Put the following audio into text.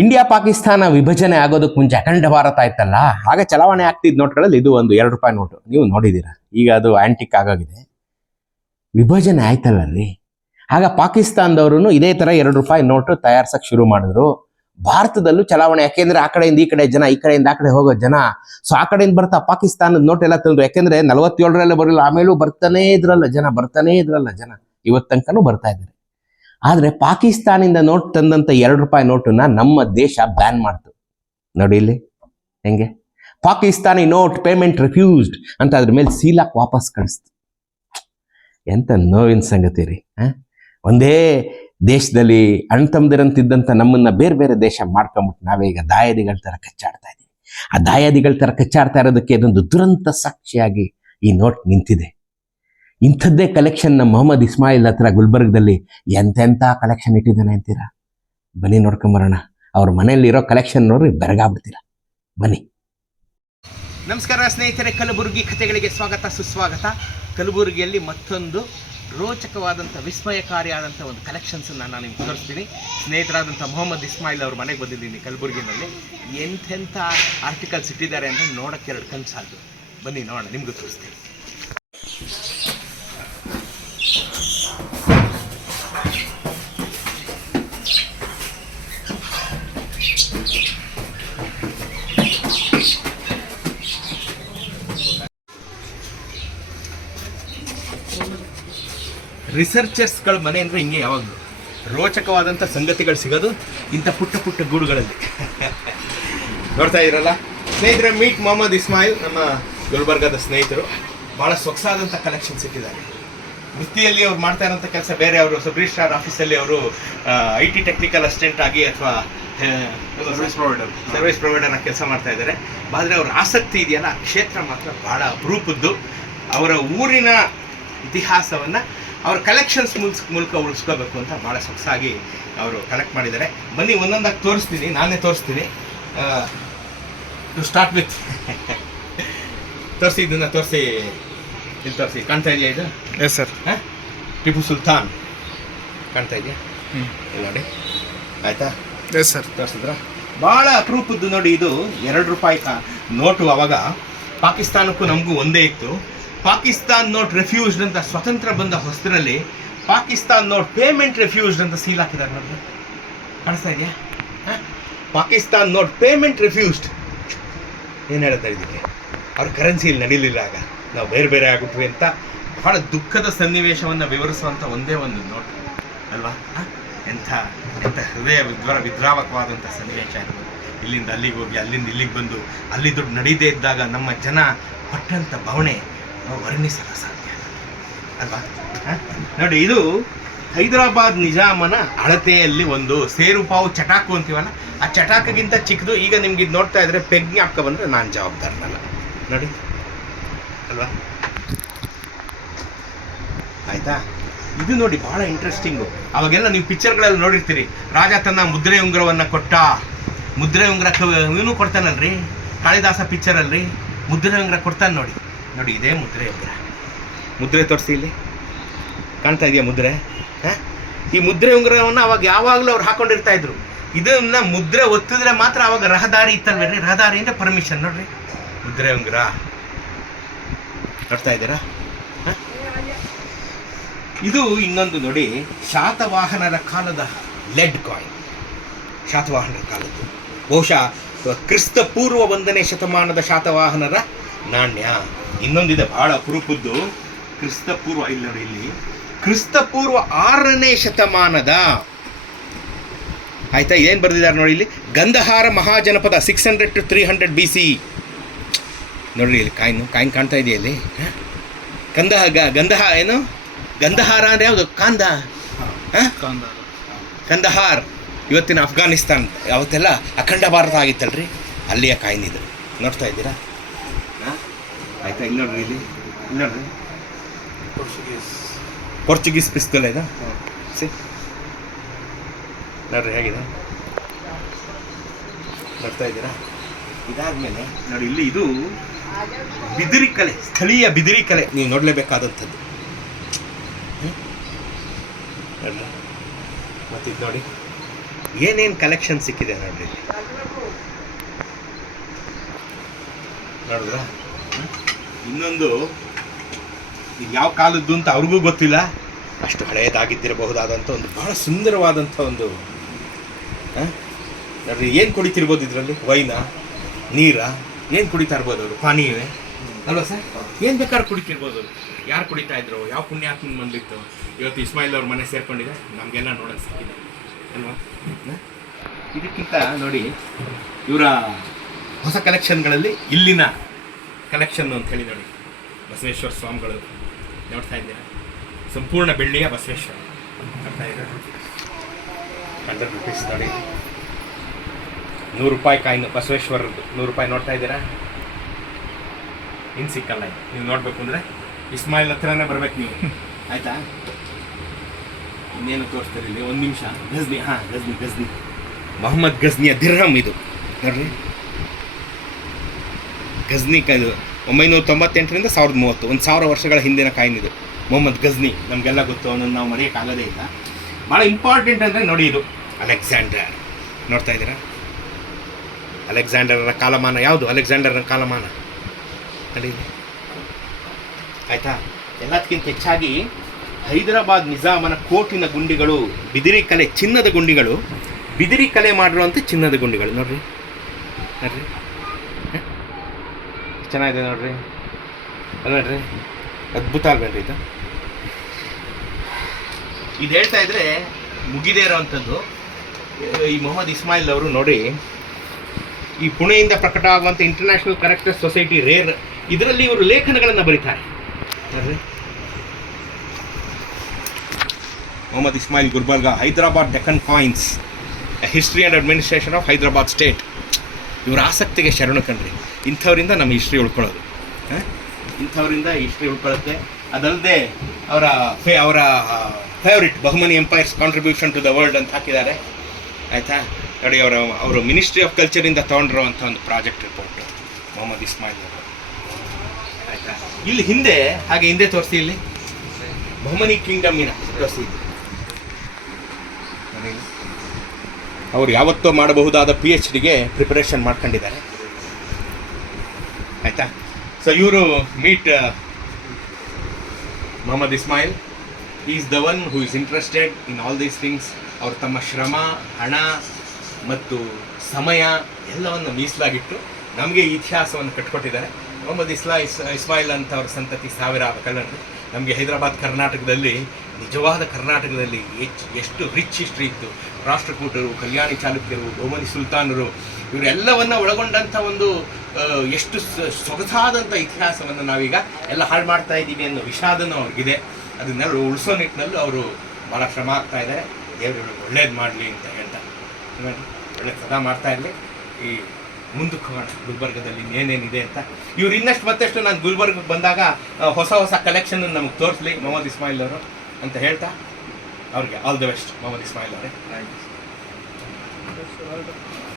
India Pakistan ವಿಭಜನೆ ಆಗೋದಕ್ಕೆ ಮುಂಚೆ ಅಖಂಡ ಭಾರತ ಆಯ್ತಲ್ಲ? ಆಗ ಚಲಾವಣೆ ಆಗ್ತಿದ್ದ ನೋಟ್ಗಳಲ್ಲಿ ಇದು ಒಂದು ಎರಡು ರೂಪಾಯಿ ನೋಟು. ನೀವು ನೋಡಿದ್ದೀರಾ? ಈಗ ಅದು ಆಂಟಿಕ್ ಆಗೋಗಿದೆ. ವಿಭಜನೆ ಆಯ್ತಲ್ಲ ರೀ ಆಗ ಪಾಕಿಸ್ತಾನದವರು ಇದೇ ತರ ಎರಡು ರೂಪಾಯಿ ನೋಟು ತಯಾರ್ಸಕ್ಕೆ ಶುರು ಮಾಡಿದ್ರು. ಭಾರತದಲ್ಲೂ ಚಲಾವಣೆ, ಯಾಕೆಂದ್ರೆ ಆ ಕಡೆಯಿಂದ ಈ ಕಡೆ ಜನ, ಈ ಕಡೆಯಿಂದ ಆ ಕಡೆ ಹೋಗೋ ಜನ. ಸೊ ಆ ಕಡೆಯಿಂದ ಬರ್ತಾ ಪಾಕಿಸ್ತಾನದ ನೋಟ್ ಎಲ್ಲ ತಂದ್ರು. ಯಾಕೆಂದ್ರೆ ನಲವತ್ತೇಳರಲ್ಲೇ ಬರಲಿಲ್ಲ. ಆಮೇಲೂ ಬರ್ತಾನೇ ಇದ್ರಲ್ಲ ಜನ, ಬರ್ತಾನೇ ಇದ್ರಲ್ಲ ಜನ. ಇವತ್ತು ತನಕನೂ ಬರ್ತಾ ಇದ್ದಾರೆ. ಆದ್ರೆ ಪಾಕಿಸ್ತಾನಿಂದ ನೋಟ್ ತಂದಂಥ ಎರಡು ರೂಪಾಯಿ ನೋಟನ್ನ ನಮ್ಮ ದೇಶ ಬ್ಯಾನ್ ಮಾಡ್ತು. ನೋಡಿ ಇಲ್ಲಿ, ಹೆಂಗೆ? ಪಾಕಿಸ್ತಾನಿ ನೋಟ್ ಪೇಮೆಂಟ್ ರಿಫ್ಯೂಸ್ಡ್ ಅಂತ ಅದ್ರ ಮೇಲೆ ಸೀಲಾಕ್ ವಾಪಸ್ ಕಳಿಸ್ತು. ಎಂತ ನೋವಿನ ಸಂಗತಿ ರೀ? ಒಂದೇ ದೇಶದಲ್ಲಿ ಅಣ್ತಂದಿರಂತಿದ್ದಂಥ ನಮ್ಮನ್ನ ಬೇರೆ ಬೇರೆ ದೇಶ ಮಾಡ್ಕೊಂಬಿಟ್ಟು ನಾವೇ ಈಗ ದಾಯಾದಿಗಳ ಥರ ಕಚ್ಚಾಡ್ತಾ ಇದ್ದೀವಿ. ಆ ದಾಯಾದಿಗಳ ಥರ ಕಚ್ಚಾಡ್ತಾ ಇರೋದಕ್ಕೆ ಅದೊಂದು ದುರಂತ ಸಾಕ್ಷಿಯಾಗಿ ಈ ನೋಟ್ ನಿಂತಿದೆ. ಇಂಥದ್ದೇ ಕಲೆಕ್ಷನ್ ನಮ್ಮ ಮೊಹಮ್ಮದ್ ಇಸ್ಮಾಯಿಲ್ ಹತ್ರ ಗುಲ್ಬರ್ಗದಲ್ಲಿ ಎಂತೆಂಥ ಕಲೆಕ್ಷನ್ ಇಟ್ಟಿದ್ದಾನೆ ಅಂತೀರಾ? ಬನ್ನಿ ನೋಡ್ಕೊಂಬರೋಣ. ಅವ್ರ ಮನೆಯಲ್ಲಿರೋ ಕಲೆಕ್ಷನ್ ನೋಡ್ರಿ ಬೆರಗಾಗ್ಬಿಡ್ತೀರಾ. ಬನ್ನಿ. ನಮಸ್ಕಾರ ಸ್ನೇಹಿತರೆ, ಕಲಬುರಗಿ ಕಥೆಗಳಿಗೆ ಸ್ವಾಗತ, ಸುಸ್ವಾಗತ. ಕಲಬುರಗಿಯಲ್ಲಿ ಮತ್ತೊಂದು ರೋಚಕವಾದಂಥ, ವಿಸ್ಮಯಕಾರಿಯಾದಂಥ ಒಂದು ಕಲೆಕ್ಷನ್ಸನ್ನು ನಾನು ನಿಮ್ಗೆ ತೋರಿಸ್ತೀನಿ. ಸ್ನೇಹಿತರಾದಂಥ ಮೊಹಮ್ಮದ್ ಇಸ್ಮಾಯಿಲ್ ಅವ್ರ ಮನೆಗೆ ಬಂದಿದ್ದೀನಿ ಕಲಬುರಗಿನಲ್ಲಿ. ಎಂಥೆಂಥ ಆರ್ಟಿಕಲ್ಸ್ ಇಟ್ಟಿದ್ದಾರೆ ಅಂತ ನೋಡೋಕ್ಕೆ ಎರಡು ಕನಸಾದ್ರು ಬನ್ನಿ ನೋಡೋಣ, ನಿಮಗೂ ತೋರಿಸ್ತೀನಿ. ರಿಸರ್ಚರ್ಸ್ಗಳ ಮನೆ ಅಂದರೆ ಹಿಂಗೆ ಯಾವಾಗಲೂ. ರೋಚಕವಾದಂಥ ಸಂಗತಿಗಳು ಸಿಗೋದು ಇಂಥ ಪುಟ್ಟ ಪುಟ್ಟ ಗೂಡುಗಳಲ್ಲಿ. ನೋಡ್ತಾ ಇದ್ರಲ್ಲ ಸ್ನೇಹಿತರೆ ಮೀಟ್ ಮೊಹಮ್ಮದ್ ಇಸ್ಮಾಯಿಲ್ ನಮ್ಮ ಗುಲ್ಬರ್ಗದ ಸ್ನೇಹಿತರು. ಭಾಳ ಸೊಗಸಾದಂಥ ಕಲೆಕ್ಷನ್ಸ್ ಸಿಕ್ಕಿದ್ದಾರೆ. ವೃತ್ತಿಯಲ್ಲಿ ಅವ್ರು ಮಾಡ್ತಾ ಇರೋಂಥ ಕೆಲಸ ಬೇರೆ ಅವರು ಸಬ್ ರಿಜಿಸ್ಟ್ರಾರ್ ಆಫೀಸಲ್ಲಿ ಅವರು ಐ ಟಿ ಟೆಕ್ನಿಕಲ್ ಅಸಿಸ್ಟೆಂಟ್ ಆಗಿ ಅಥವಾ ಸರ್ವಿಸ್ ಪ್ರೊವೈಡರ್ ಸರ್ವಿಸ್ ಪ್ರೊವೈಡರ್ನ ಕೆಲಸ ಮಾಡ್ತಾ ಇದ್ದಾರೆ. ಆದರೆ ಅವ್ರ ಆಸಕ್ತಿ ಇದೆಯಲ್ಲ ಕ್ಷೇತ್ರ ಮಾತ್ರ ಭಾಳ ಅಪರೂಪದ್ದು. ಅವರ ಊರಿನ ಇತಿಹಾಸವನ್ನು ಅವ್ರ ಕಲೆಕ್ಷನ್ಸ್ ಮುಲ್ಸ್ ಮೂಲಕ ಉಳಿಸ್ಕೋಬೇಕು ಅಂತ ಭಾಳ ಸೊಗಸಾಗಿ ಅವರು ಕಲೆಕ್ಟ್ ಮಾಡಿದ್ದಾರೆ. ಬನ್ನಿ ಒಂದೊಂದಾಗಿ ತೋರಿಸ್ತೀನಿ. ನಾನೇ ತೋರಿಸ್ತೀನಿ. ಟು ಸ್ಟಾರ್ಟ್ ವಿತ್ ತೋರಿಸಿ ಇದನ್ನು ತೋರಿಸಿ. ಇಲ್ಲಿ ತೋರಿಸಿ. ಕಾಣ್ತಾ ಇದೆಯಾ ಇದು? ಎಸ್ ಸರ್ ಹಾಂ? ಟಿಪ್ಪು ಸುಲ್ತಾನ್. ಕಾಣ್ತಾ ಇದೆಯಾ? ಹ್ಞೂ ನೋಡಿ. ಆಯಿತಾ? ಎಸ್ ಸರ್ ತೋರಿಸಿದ್ರ? ಭಾಳ ಅಪರೂಪದ್ದು ನೋಡಿ ಇದು. ಎರಡು ರೂಪಾಯಿ ನೋಟು ಅವಾಗ ಪಾಕಿಸ್ತಾನಕ್ಕೂ ನಮಗೂ ಒಂದೇ ಇತ್ತು. ಪಾಕಿಸ್ತಾನ್ ನೋಟ್ ರೆಫ್ಯೂಸ್ಡ್ ಅಂತ ಸ್ವತಂತ್ರ ಬಂದ ಹೊಸರಲ್ಲಿ ಪಾಕಿಸ್ತಾನ್ ನೋಟ್ ಪೇಮೆಂಟ್ ರೆಫ್ಯೂಸ್ಡ್ ಅಂತ ಸೀಲ್ ಹಾಕಿದ್ದಾರೆ ನೋಡಿ ಕಾಣಿಸ್ತಾ ಇದೆಯಾ? Pakistan note payment refused. ಏನು ಹೇಳ್ತಾ ಇದೀವಿ ಅವ್ರ ಕರೆನ್ಸಿ ಇಲ್ಲಿ ನಡೀಲಿಲ್ಲ ಆಗ. ನಾವು ಬೇರೆ ಬೇರೆ ಆಗ್ಬಿಟ್ವಿ ಅಂತ. ಬಹಳ ದುಃಖದ ಸನ್ನಿವೇಶವನ್ನು ವಿವರಿಸುವಂಥ ಒಂದೇ ಒಂದು ನೋಟ್. ಅಲ್ವಾ? ಎಂಥ ಎಂಥ ಹೃದಯ ವಿದ್ವರ ವಿದ್ರಾವಕವಾದಂಥ ಸನ್ನಿವೇಶ ಇಲ್ಲಿಂದ ಅಲ್ಲಿಗೆ ಹೋಗಿ, ಅಲ್ಲಿಂದ ಇಲ್ಲಿಗೆ ಬಂದು, ಅಲ್ಲಿ ದುಡ್ಡು ನಡೀದೇ ಇದ್ದಾಗ ನಮ್ಮ ಜನ ಪಟ್ಟಂಥ ಭಾವನೆ ವರ್ಣಿಸಲು ಸಾಧ್ಯ ಅಲ್ವಾ? ನೋಡಿ, ಇದು ಹೈದರಾಬಾದ್ ನಿಜಾಮನ ಅಳತೆಯಲ್ಲಿ ಒಂದು ಸೇರುಪಾವು ಚಟಾಕು ಅಂತೀವಲ್ಲ, ಆ ಚಟಾಕಗಿಂತ ಚಿಕ್ಕದು. ಈಗ ನಿಮ್ಗೆ ಇದು ನೋಡ್ತಾ ಇದ್ರೆ ಪೆಗ್ ಜ್ಞಾಪಕ ಬಂದರೆ ನಾನು ಜವಾಬ್ದಾರನಲ್ಲ ನೋಡಿ. ಅಲ್ವಾ? ಆಯ್ತಾ? ಇದು ನೋಡಿ ಬಹಳ ಇಂಟ್ರೆಸ್ಟಿಂಗು ಅವಾಗೆಲ್ಲ ನೀವು ಪಿಕ್ಚರ್ಗಳಲ್ಲಿ ನೋಡಿರ್ತೀರಿ. ರಾಜ ತನ್ನ ಮುದ್ರೆ ಉಂಗುರವನ್ನು ಕೊಟ್ಟ. ಮುದ್ರೆ ಉಂಗುರ ಇವನು ಕೊಡ್ತಾನಲ್ರಿ? ಕಾಳಿದಾಸ ಪಿಕ್ಚರಲ್ಲಿ ಮುದ್ರೆ ಉಂಗುರ ಕೊಡ್ತಾನೆ ನೋಡಿ. ನೋಡಿ, ಇದೇ ಮುದ್ರೆ ಉಂಗುರ ಮುದ್ರೆ ತೋರಿಸಿ ಇಲ್ಲಿ. ಕಾಣ್ತಾ ಇದೆಯಾ ಮುದ್ರೆ? ಹಾಂ? ಈ ಮುದ್ರೆ ಉಂಗುರವನ್ನು ಅವಾಗ ಯಾವಾಗಲೂ ಅವ್ರು ಹಾಕೊಂಡಿರ್ತಾ ಇದ್ರು. ಇದನ್ನ ಮುದ್ರೆ ಒತ್ತಿದ್ರೆ ಮಾತ್ರ ಅವಾಗ ರಹದಾರಿ ಇತ್ತಲ್ವೇನ್ರಿ ರಹದಾರಿಯಿಂದ ಪರ್ಮಿಷನ್ ನೋಡ್ರಿ. ಮುದ್ರೆ ಉಂಗುರ. ನೋಡ್ತಾ ಇದ್ದೀರಾ? ಇದು ಇನ್ನೊಂದು ನೋಡಿ, ಶಾತವಾಹನರ ಕಾಲದ ಲೆಡ್ ಕಾಯಿನ್ ಶಾತವಾಹನರ ಕಾಲದ್ದು. ಬಹುಶಃ ಕ್ರಿಸ್ತ ಪೂರ್ವ ಒಂದನೇ ಶತಮಾನದ ಶಾತವಾಹನರ ನಾಣ್ಯ. ಇನ್ನೊಂದಿದೆ ಬಹಳ ಅಪರೂಪದ್ದು. ಕ್ರಿಸ್ತಪೂರ್ವ ಇಲ್ಲ ಇಲ್ಲಿ ನೋಡಿ ಇಲ್ಲಿ. ಕ್ರಿಸ್ತ ಪೂರ್ವ ಆರನೇ ಶತಮಾನದ. ಆಯ್ತಾ ಏನು ಬರೆದಿದ್ದಾರೆ ನೋಡಿ ಇಲ್ಲಿ? Gandhara Mahajanapada six hundred to three hundred B C ನೋಡ್ರಿ ಇಲ್ಲಿ ಕಾಯಿನು ಕಾಯಿನ್ ಕಾಣ್ತಾ ಇದೆಯಾ ಇಲ್ಲಿ? ಕಂದಹ ಗಂಧ ಗಂಧಹ ಏನು? ಗಂಧಹಾರ ಅಂದರೆ ಯಾವುದು? ಕಾಂದ. ಹ? ಕಂದಹಾರ್. ಇವತ್ತಿನ ಅಫ್ಘಾನಿಸ್ತಾನ್ ಯಾವತ್ತೆಲ್ಲ ಅಖಂಡ ಭಾರತ ಆಗಿತ್ತಲ್ರಿ? ಅಲ್ಲಿಯ ಕಾಯಿನ್ ಇದು. ನೋಡ್ತಾ ಇದ್ದೀರಾ? ಆಯ್ತಾ? ಇಲ್ಲಿ ನೋಡ್ರಿ ಇಲ್ಲಿ ಇಲ್ಲಿ ನೋಡ್ರಿ ಪೋರ್ಚುಗೀಸ್ ಪೋರ್ಚುಗೀಸ್ ಪಿಸ್ತೂಲ್ ಆಯ್ತಾ ಸಿ ನೋಡ್ರಿ ಹೇಗಿದೆ? ನೋಡ್ತಾ ಇದ್ದೀರಾ? ಇದಾದ್ಮೇಲೆ ನೋಡಿ ಇಲ್ಲಿ ಇದು ಬಿದಿರಿ ಕಲೆ ಸ್ಥಳೀಯ ಬಿದಿರಿ ಕಲೆ. ನೀವು ನೋಡಲೇಬೇಕಾದಂಥದ್ದು. ಹ್ಮ್? ಇದು ನೋಡಿ. ಏನೇನು ಕಲೆಕ್ಷನ್ ಸಿಕ್ಕಿದೆ ನೋಡ್ರಿ? ನೋಡಿದ್ರಾ? ನೋಡಿದ್ರ ಇನ್ನೊಂದು, ಇದು ಯಾವ ಕಾಲದ್ದು ಅಂತ ಅವ್ರಿಗೂ ಗೊತ್ತಿಲ್ಲ. ಅಷ್ಟು ಹಳೆಯದಾಗಿದ್ದಿರಬಹುದಾದಂಥ ಒಂದು ಬಹಳ ಸುಂದರವಾದಂಥ ಒಂದು? ನೋಡ್ರಿ ಏನು ಕುಡಿತಿರ್ಬೋದು ಇದರಲ್ಲಿ? ವೈನ, ನೀರ, ಏನು ಕುಡಿತಾ ಇರ್ಬೋದು ಅವರು ಪಾನೀಯವೇ? ಅಲ್ವಾ ಸರ್? ಏನು ಬೇಕಾದ್ರೂ ಕುಡಿತಿರ್ಬೋದು ಅವರು ಯಾರು ಕುಡಿತಾ ಇದ್ರು? ಯಾವ ಪುಣ್ಯಾತ್ಮನ ಬಂದಿತ್ತು? ಇವತ್ತು ಇಸ್ಮಾಯಿಲ್ ಅವ್ರ ಮನೆ ಸೇರ್ಕೊಂಡಿದೆ. ನಮಗೆಲ್ಲ ನೋಡೋಕೆ ಸಿಕ್ಕಿದೆ. ಅಲ್ವಾ? ಇದಕ್ಕಿಂತ ನೋಡಿ, ಇವರ ಹೊಸ ಕಲೆಕ್ಷನ್ಗಳಲ್ಲಿ ಇಲ್ಲಿನ ಕಲೆಕ್ಷನ್ ಅಂತ ಹೇಳಿ ನೋಡಿ ಬಸವೇಶ್ವರ ಸ್ವಾಮಿಗಳು. ನೋಡ್ತಾ ಇದ್ದೀರಾ? ಸಂಪೂರ್ಣ ಬೆಳ್ಳಿಯ ಬಸವೇಶ್ವರ. ನೋಡ್ತಾ ಇದ್ದೀರಾ? ಹಂಡ್ರೆಡ್ ರುಪೀಸ್ ನೋಡಿ ನೂರು ರೂಪಾಯಿ ಕಾಯಿನ್ ಬಸವೇಶ್ವರದ್ದು. ನೂರು ರೂಪಾಯಿ ನೋಡ್ತಾ ಇದ್ದೀರಾ? ಇನ್ನು ಸಿಕ್ಕಲ್ಲ ನೀವು ನೋಡಬೇಕು ಅಂದರೆ ಇಸ್ಮಾಯಿಲ್ ಹತ್ರನೇ ಬರ್ಬೇಕು ನೀವು. ಆಯ್ತಾ? ಇನ್ನೇನು ತೋರಿಸ್ತಾರೆ ಇಲ್ಲಿ? ಒಂದು ನಿಮಿಷ. ಗಜ್ನಿ. ಹಾಂ ಗಜ್ನಿ ಗಜ್ನಿ. ಮೊಹಮ್ಮದ್ ಗಜ್ನಿಯ ದಿರ್ಹಮ್ ಇದು. ನೋಡ್ರಿ. ಗಜ್ನಿ ಕಾಯ್ದು ಒಂಬೈನೂರ ತೊಂಬತ್ತೆಂಟರಿಂದ ಸಾವಿರದ ಮೂವತ್ತು, ಒಂದು ಸಾವಿರ ವರ್ಷಗಳ ಹಿಂದಿನ ಕಾಯಿನ್ ಮೊಹಮ್ಮದ್ ಗಜ್ನಿ, ನಮಗೆಲ್ಲ ಗೊತ್ತು, ಅವನನ್ನು ನಾವು ಮರೆಯೋಕ್ಕಾಗೋದೇ ಇಲ್ಲ. ಭಾಳ ಇಂಪಾರ್ಟೆಂಟ್ ಅಂದರೆ ನೋಡಿ ಇದು. ಅಲೆಕ್ಸಾಂಡರ್ ನೋಡ್ತಾ ಇದ್ದೀರಾ? ಅಲೆಕ್ಸಾಂಡರ್ನ ಕಾಲಮಾನ ಯಾವುದು? ಅಲೆಕ್ಸಾಂಡರ್ನ ಕಾಲಮಾನ. ನೋಡಿ ಆಯಿತಾ? ಎಲ್ಲದಕ್ಕಿಂತ ಹೆಚ್ಚಾಗಿ ಹೈದರಾಬಾದ್ ನಿಜಾಮನ ಕೋಟಿನ ಗುಂಡಿಗಳು, ಬಿದಿರಿ ಕಲೆ ಚಿನ್ನದ ಗುಂಡಿಗಳು, ಬಿದಿರಿ ಕಲೆ ಮಾಡಿರುವಂಥ ಚಿನ್ನದ ಗುಂಡಿಗಳು. ನೋಡ್ರಿ. ನೋಡ್ರಿ. ಚೆನ್ನಾಗಿದೆ ನೋಡ್ರಿ. ಅಲ್ಲ ನೋಡ್ರಿ? ಅದ್ಭುತ ಅಲ್ವೇನ್ರಿ ಇದು? ಇದು ಹೇಳ್ತಾ ಇದ್ರೆ ಮುಗಿದೇ ಇರೋವಂಥದ್ದು ಈ ಮೊಹಮ್ಮದ್ ಇಸ್ಮಾಯಿಲ್ ಅವರು ನೋಡಿ, ಈ ಪುಣೆಯಿಂದ ಪ್ರಕಟ ಆಗುವಂಥ ಇಂಟರ್ನ್ಯಾಷನಲ್ ಕರೆಕ್ಟರ್ ಸೊಸೈಟಿ ರೇರ್ ಇದರಲ್ಲಿ ಇವರು ಲೇಖನಗಳನ್ನು ಬರೀತಾರೆ. Mohammed Ismail Gulbarga Hyderabad Deccan coins history and administration of Hyderabad state ಇವರ ಆಸಕ್ತಿಗೆ ಶರಣು ಕಣ್ರಿ. ಇಂಥವರಿಂದ ನಮ್ಮ ಹಿಸ್ಟ್ರಿ ಉಳ್ಕೊಳ್ಳೋದು? ಇಂಥವರಿಂದ ಹಿಸ್ಟ್ರಿ ಉಳ್ಕೊಳ್ಳುತ್ತೆ. ಅದಲ್ಲದೆ ಅವರ ಫೇ ಅವರ favourite Bahmani empires contribution to the world ಅಂತ ಹಾಕಿದ್ದಾರೆ. ಆಯಿತಾ? ನೋಡಿ, ಅವರ, ಅವರು ಮಿನಿಸ್ಟ್ರಿ ಆಫ್ ಕಲ್ಚರಿಂದ ತೊಗೊಂಡಿರುವಂಥ ಒಂದು ಪ್ರಾಜೆಕ್ಟ್ ರಿಪೋರ್ಟ್ ಮೊಹಮ್ಮದ್ ಇಸ್ಮಾಯಿಲ್ ಅವರು. ಆಯಿತಾ? ಇಲ್ಲಿ ಹಿಂದೆ, ಹಾಗೆ ಹಿಂದೆ ತೋರಿಸಿ ಇಲ್ಲಿ. ಬಹುಮನಿ ಕಿಂಗ್ಡಮ್ಮಿನ ತೋರಿಸಿ ಅವರು ಯಾವತ್ತೋ ಮಾಡಬಹುದಾದ ಪಿ ಎಚ್ ಡಿಗೆ ಪ್ರಿಪರೇಷನ್ ಮಾಡ್ಕೊಂಡಿದ್ದಾರೆ. ಆಯಿತಾ? ಸೊ ಇವರು meet Mohammed Ismail is the one who is interested in all these things ಅವರು ತಮ್ಮ ಶ್ರಮ, ಹಣ ಮತ್ತು ಸಮಯ ಎಲ್ಲವನ್ನು ಮೀಸಲಾಗಿಟ್ಟು ನಮಗೆ ಇತಿಹಾಸವನ್ನು ಕಟ್ಕೊಟ್ಟಿದ್ದಾರೆ. ಮೊಹಮ್ಮದ್ ಇಸ್ಲಾ ಇಸ್ ಇಸ್ಮಾಯಿಲ್ ಅಂತ ಅವ್ರ ಸಂತತಿ ಸಾವಿರ ಕಲ್ಲಂಡ್ರಿ ನಮಗೆ ಹೈದರಾಬಾದ್ ಕರ್ನಾಟಕದಲ್ಲಿ, ನಿಜವಾದ ಕರ್ನಾಟಕದಲ್ಲಿ ಹೆಚ್ಚು ಎಷ್ಟು ರಿಚ್ ಹಿಸ್ಟ್ರಿ ಇತ್ತು. ರಾಷ್ಟ್ರಕೂಟರು, ಕಲ್ಯಾಣಿ ಚಾಲುಕ್ಯರು ಗೋಮನಿ ಸುಲ್ತಾನರು, ಇವರೆಲ್ಲವನ್ನು ಒಳಗೊಂಡಂಥ ಒಂದು ಎಷ್ಟು ಸೊಗಸಾದಂಥ ಇತಿಹಾಸವನ್ನು ನಾವೀಗ ಎಲ್ಲ ಹಾಳು ಮಾಡ್ತಾ ಇದ್ದೀವಿ ಅನ್ನೋ ವಿಷಾದನೂ ಅವ್ರಿಗಿದೆ. ಅದನ್ನೆಲ್ಲ ಉಳಿಸೋ ನಿಟ್ಟಿನಲ್ಲೂ ಅವರು ಭಾಳ ಶ್ರಮ ಆಗ್ತಾ ಇದ್ದಾರೆ. ದೇವರು ಒಳ್ಳೇದು ಮಾಡಲಿ ಅಂತ ಹೇಳ್ತಾರೆ. ಒಳ್ಳೆ ಸದಾ ಮಾಡ್ತಾ ಇರಲಿ. ಈ ಮುಂದಕ್ಕೆ ಹೋಗೋಣ ಗುಲ್ಬರ್ಗದಲ್ಲಿ ಏನೇನಿದೆ ಅಂತ. ಇವ್ರು ಇನ್ನಷ್ಟು ಮತ್ತಷ್ಟು ನಾನು ಗುಲ್ಬರ್ಗಕ್ಕೆ ಬಂದಾಗ ಹೊಸ ಹೊಸ ಕಲೆಕ್ಷನ್ ನಮಗೆ ತೋರಿಸ್ಲಿ, ಮೊಹಮ್ಮದ್ ಇಸ್ಮಾಯಿಲ್ ಅವರು ಅಂತ ಹೇಳ್ತಾ, ಅವ್ರಿಗೆ all the best Mohammed Ismail ಅವರೇ.